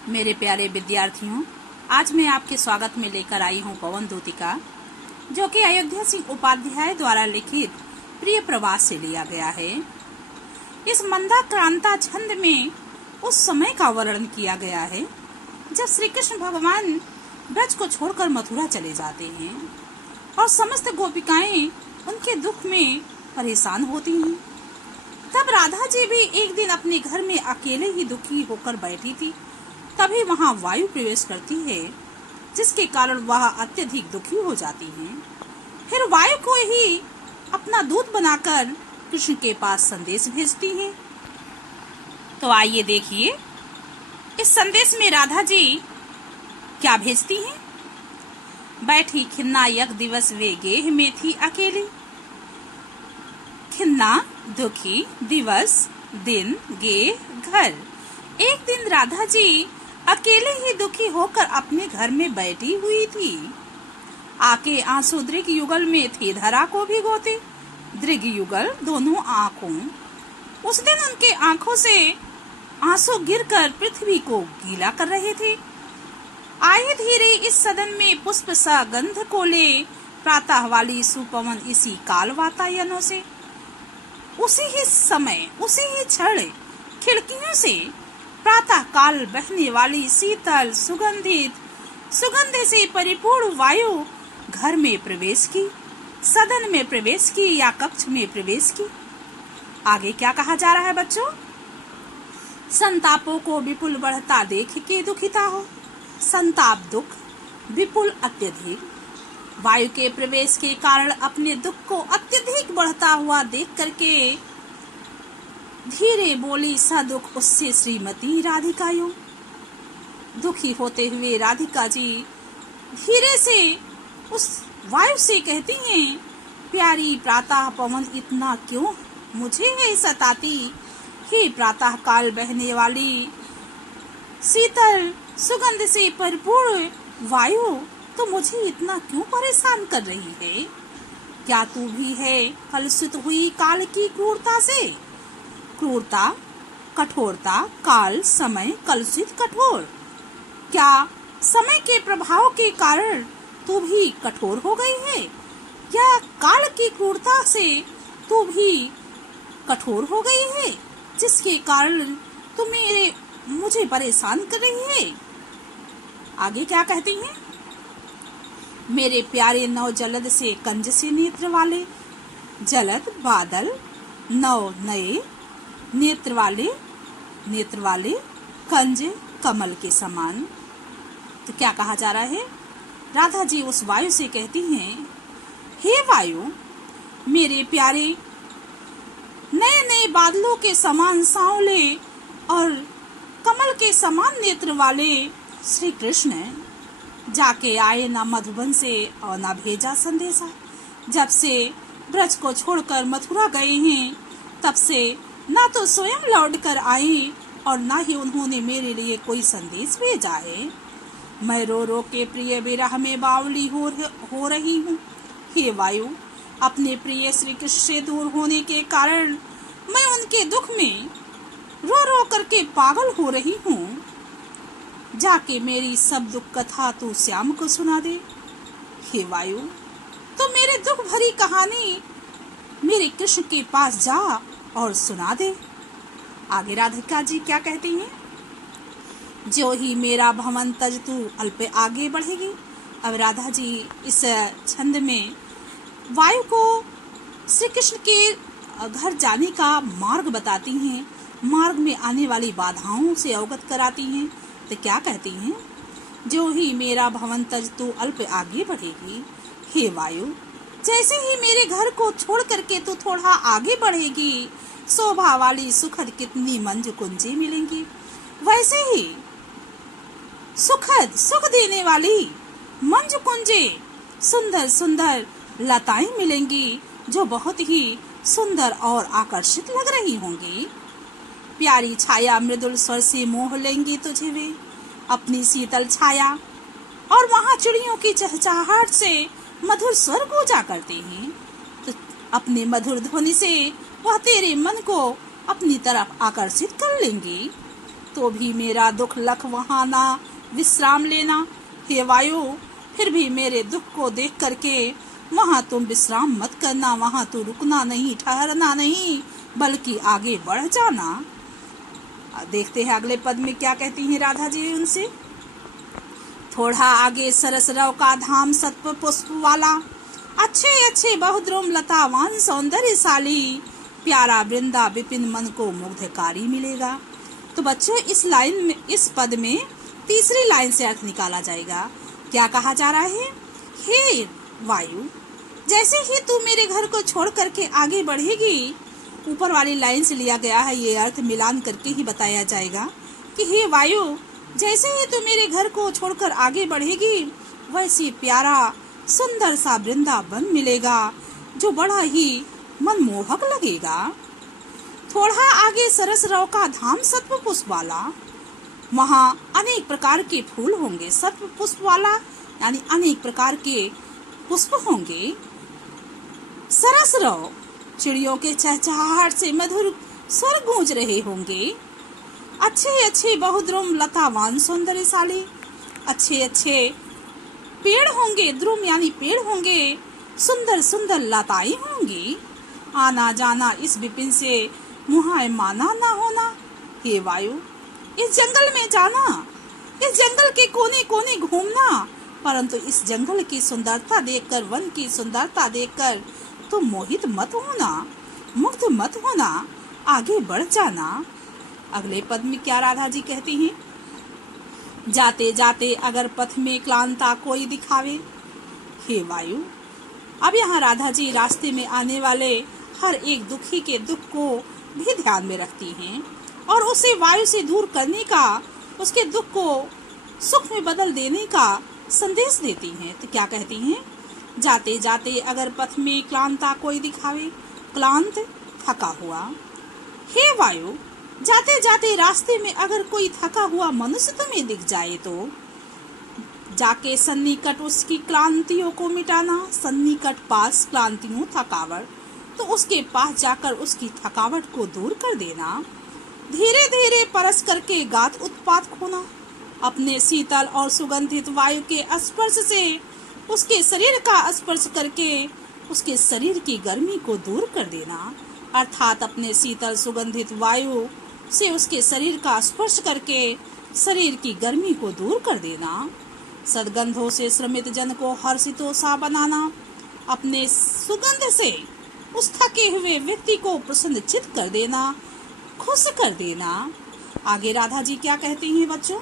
मेरे प्यारे विद्यार्थियों, आज मैं आपके स्वागत में लेकर आई हूँ पवन दूतिका, जो कि अयोध्या सिंह उपाध्याय द्वारा लिखित प्रिय प्रवास से लिया गया है। इस मंदाक्रांता छंद में उस समय का वर्णन किया गया है जब श्री कृष्ण भगवान ब्रज को छोड़कर मथुरा चले जाते हैं और समस्त गोपिकाएं उनके दुख में परेशान होती हैं। तब राधा जी भी एक दिन अपने घर में अकेले ही दुखी होकर बैठी थी। तभी वहां वायु प्रवेश करती है, जिसके कारण वह अत्यधिक दुखी हो जाती हैं। फिर वायु को ही अपना दूत बनाकर कृष्ण के पास संदेश भेजती हैं। तो आइए देखिए इस संदेश में राधा जी क्या भेजती हैं। बैठी खिन्ना यक दिवस वे गेह में थी अकेली। खिन्ना दुखी, दिवस दिन, गेह घर। एक दिन राधा जी अकेले ही दुखी होकर अपने घर में बैठी हुई थी। आके आंसू दृग युगल में थे धरा को भिगोते। दृग युगल दोनों आंखों। उस दिन उनके आंखों से आंसू गिरकर पृथ्वी को गीला कर रहे थे। आए धीरे इस सदन में पुष्प सा गंध को ले, प्रातः वाली सुपवन इसी काल वातायनों से। उसी ही समय, उसी ही क्षण खिड़कियों से प्रातः काल बहने वाली शीतल सुगंध से परिपूर्ण वायु घर में प्रवेश की, सदन में प्रवेश की या कक्ष में प्रवेश की। आगे क्या कहा जा रहा है बच्चों? संतापों को विपुल बढ़ता देख के दुखिता हो। संताप दुख, विपुल अत्यधिक। वायु के प्रवेश के कारण अपने दुख को अत्यधिक बढ़ता हुआ देख करके धीरे बोली सा दुख उससे श्रीमती राधिकायों। दुखी होते हुए राधिका जी धीरे से उस वायु से कहती हैं, प्यारी प्रातः पवन इतना क्यों मुझे है सताती। हे प्रातः काल बहने वाली शीतल सुगंध से परिपूर्ण वायु, तो मुझे इतना क्यों परेशान कर रही है? क्या तू भी है कलुषित हुई काल की क्रूरता से? क्रूरता, कठोरता, काल, समय, कलुषित, कठोर। क्या समय के प्रभाव के कारण तू भी कठोर हो गई है, या काल की क्रूरता से तू भी कठोर हो गई है, जिसके कारण तू मुझे परेशान कर रही है? आगे क्या कहती हैं? मेरे प्यारे नव जलद से कंज से नेत्र वाले। जलद बादल, नव नए, नेत्र वाले कंज कमल के समान। तो क्या कहा जा रहा है? राधा जी उस वायु से कहती हैं, हे वायु, मेरे प्यारे नए नए बादलों के समान सांवले और कमल के समान नेत्र वाले श्री कृष्ण जाके आए ना मधुबन से और ना भेजा संदेशा। जब से ब्रज को छोड़कर मथुरा गए हैं, तब से ना तो स्वयं लौट कर आए और ना ही उन्होंने मेरे लिए कोई संदेश भेजा है। मैं रो रो के प्रिय विरह में बावली हो रही हूँ। हे वायु, अपने प्रिय श्री कृष्ण से दूर होने के कारण मैं उनके दुख में रो रो करके पागल हो रही हूँ। जाके मेरी सब दुख कथा तू श्याम को सुना दे। हे वायु, तो मेरे दुख भरी कहानी मेरे कृष्ण के पास जा और सुना दे। आगे राधिका जी क्या कहती हैं? जो ही मेरा भवन तज तू अल्प आगे बढ़ेगी। अब राधा जी इस छंद में वायु को श्री कृष्ण के घर जाने का मार्ग बताती हैं, मार्ग में आने वाली बाधाओं से अवगत कराती हैं। तो क्या कहती हैं? जो ही मेरा भवन तज तू अल्प आगे बढ़ेगी। हे वायु, जैसे ही मेरे घर को छोड़ करके तू थोड़ा आगे बढ़ेगी, शोभा वाली सुखद कितनी मंजू कुंजी मिलेंगी। वैसे ही सुखद सुख देने वाली मंजू कुंजे, सुंदर सुंदर लताएं मिलेंगी, जो बहुत ही सुंदर और आकर्षित लग रही होंगी। प्यारी छाया मृदुल स्वर से मोह लेंगी तुझे वे, अपनी शीतल छाया। और वहाँ चिड़ियों की चहचहाहट से मधुर स्वर गूंजा करते हैं। तो अपने मधुर ध्वनि से वह तेरे मन को अपनी तरफ आकर्षित कर लेंगी। तो भी मेरा दुख लख वहाँ ना विश्राम लेना। हे वायु, फिर भी मेरे दुख को देख करके वहाँ तुम विश्राम मत करना, वहाँ तो रुकना नहीं, ठहरना नहीं, बल्कि आगे बढ़ जाना। देखते हैं अगले पद में क्या कहती हैं राधा जी उनसे। थोड़ा आगे सरसरव का धाम सत्व पुष्प वाला, अच्छे अच्छे बहुद्रुम लतावान सौंदर्यशाली, प्यारा वृंदा विपिन मन को मुग्धकारी मिलेगा। तो बच्चों इस लाइन में, इस पद में तीसरी लाइन से अर्थ निकाला जाएगा। क्या कहा जा रहा है? हे वायु, जैसे ही तू मेरे घर को छोड़ करके आगे बढ़ेगी, ऊपर वाली लाइन से लिया गया है, ये अर्थ मिलान करके ही बताया जाएगा कि हे वायु, जैसे ही तू मेरे घर को छोड़कर आगे बढ़ेगी, वैसे प्यारा सुंदर सा वृंदावन मिलेगा जो बड़ा ही मनमोहक लगेगा। थोड़ा आगे सरसरव का धाम सत्व पुष्प वाला, वहाँ अनेक प्रकार के फूल होंगे। सत्व पुष्प वाला यानी अनेक प्रकार के पुष्प होंगे। सरसरव, चिड़ियों के चहचहाहट से मधुर स्वर गूंज रहे होंगे। अच्छे अच्छे बहुद्रुम लतावान सौंदर्यशाली, अच्छे अच्छे पेड़ होंगे। द्रुम यानी पेड़ होंगे, सुंदर सुंदर लताएं होंगी। आना जाना इस विपिन से मुहाय माना ना होना। हे वायु, इस जंगल में जाना, इस जंगल के कोने कोने घूमना, परंतु इस जंगल की सुंदरता देखकर, वन की सुंदरता देखकर तो मोहित मत होना, मुग्ध मत होना, आगे बढ़ जाना। अगले पद में क्या राधा जी कहती हैं? जाते जाते अगर पथ में क्लांता कोई दिखावे। हे वायु, अब यहाँ राधा जी रास्ते में आने वाले हर एक दुखी के दुख को भी ध्यान में रखती हैं और उसे वायु से दूर करने का, उसके दुख को सुख में बदल देने का संदेश देती हैं। तो क्या कहती हैं? जाते जाते अगर पथ में क्लांता कोई दिखावे। क्लांत, थका हुआ। हे वायु, जाते जाते रास्ते में अगर कोई थका हुआ मनुष्य तुम्हें दिख जाए तो जाके सन्निकट उसकी क्लांतियों को मिटाना। सन्निकट, पास, क्लांतियों, थकावट, तो उसके पास जाकर उसकी थकावट को दूर कर देना। धीरे धीरे परस करके गात उत्पात खोना। अपने शीतल और सुगंधित वायु के स्पर्श से उसके शरीर का स्पर्श करके उसके शरीर की गर्मी को दूर कर देना। अर्थात अपने शीतल सुगंधित वायु से उसके शरीर का स्पर्श करके शरीर की गर्मी को दूर कर देना। सद्गंधों से श्रमित जन को हर्षितोषा बनाना। अपने सुगंध से उस थके हुए व्यक्ति को प्रसन्नचित्त कर देना, खुश कर देना। आगे राधा जी क्या कहती हैं बच्चों?